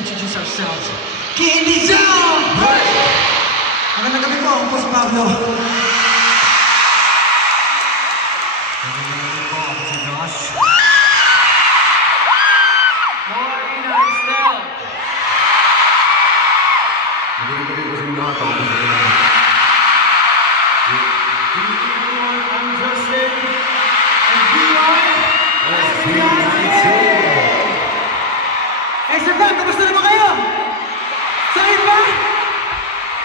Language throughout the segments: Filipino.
introduce ourselves. Candy Zone! Magandang gabi po, ako po si Pablo. Magandang gabi po, ako si Josh. Marina and Stel. Magandang gabi po sa inyo lahat, ako po si Josh. I'm Justin. And we are SB19. Sir Bang, kamusta naman kayo? Sa'yo ba?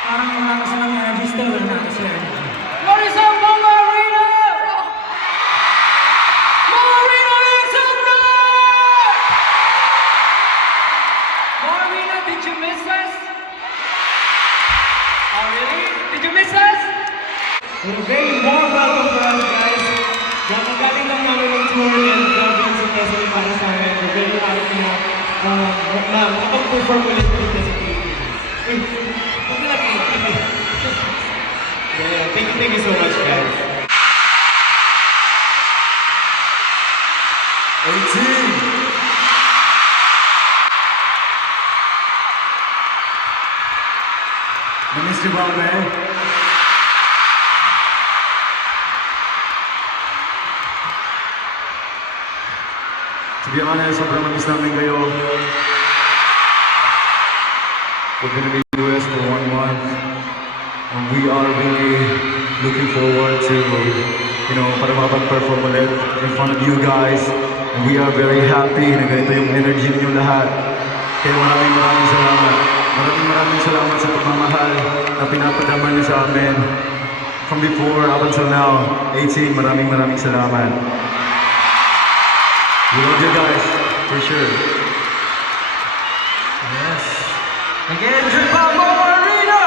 Parang wala ka silang energy still, wala na kasi energy. What is up, Mama Arena? Mama Arena, make some noise! Mama Arena, did you miss us? Oh, really? Did you miss us? A very warm welcome for us, guys. Galing lang namin ng tour and province of Quezon para sa amin. We're very happy na makapag-perform ulit dito sa Pilipinas. Huwag na lang Yeah, thank you so much, guys. 18. Namiss niyo ba kami? To be honest, sobrang namiss namin kayo. We're gonna be in the US for 1 month. And we are really looking forward to, para makapag-perform ulit in front of you guys. And we are very happy na ganito yung energy niyo lahat. Kaya maraming salamat. Maraming salamat sa pagmamahal na pinapadama niyo sa amin. From before up until now, 18, maraming salamat. We love you guys, for sure. Yes. Again, Mama Arena!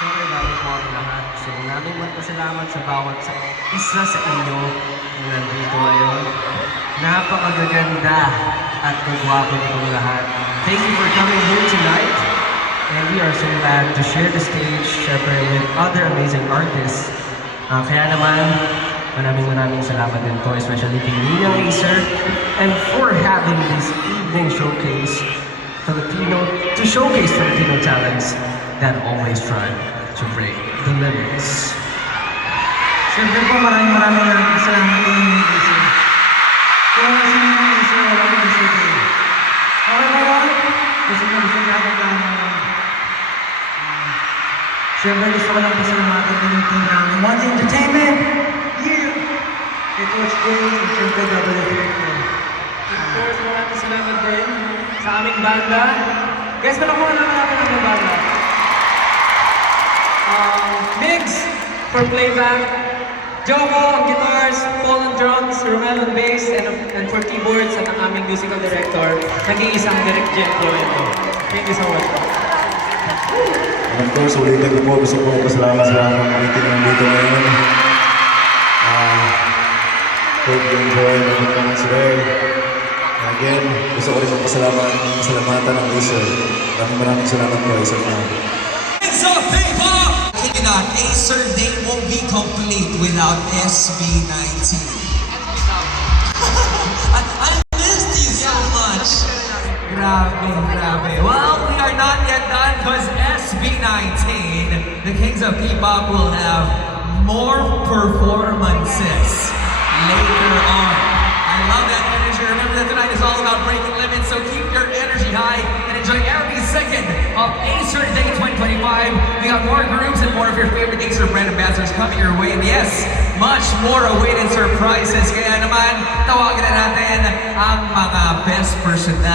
Siyempre, bago po ang lahat. So, maraming magpasalamat sa bawat isa sa inyo na nandito ngayon. Napakagaganda at kagwapo nitong lahat. Thank you for coming here tonight. And we are so glad to share the stage, syempre, with other amazing artists. Kaya naman, maraming salamat din po, especially kay Ninang Acer, and for having this evening showcase to showcase Filipino talents that always try to break the limits. Siyempre po, maraming salamat kay Ninang Acer. Kung si Ninang Acer, wala ko Acer kayo. Okay ba yun? Kasi gusto natin lang. Siyempre, gusto ko lang pasalamatan din yung team namin. One Entertainment! Kay Coach Jay, siyempre WFP. Of course, maraming salamat din sa aming banda. Guys, palakuha naman natin ang banda. Migs for playback, Joko, guitars, Paul on drums, Romel on bass, and for keyboards, at ang aming musical director, nag-iisang Direct Jen po ito. Thank you so much. And of course, ulitin ko po, gusto ko pasalamat sa lahat ng ulitin ng dito ngayon. Hope you enjoy the performance today. And again, gusto ko rin pasalamatan ng Acer. Maraming salamat po, Acer na. Hands up, people! Check it out, Acer Day won't be complete without SB19. I missed you so much. Grabe. Well, we are not yet done because SB19, the Kings of P-Pop, will have more performances later on. I love that energy. Remember that tonight is all about breaking limits, so keep your energy high and enjoy every second of Acer Day 2025. We got more groups and more of your favorite Acer brand ambassadors coming your way. And yes, much more awaited surprises. Kaya naman, tawagan na natin ang mga best personalities.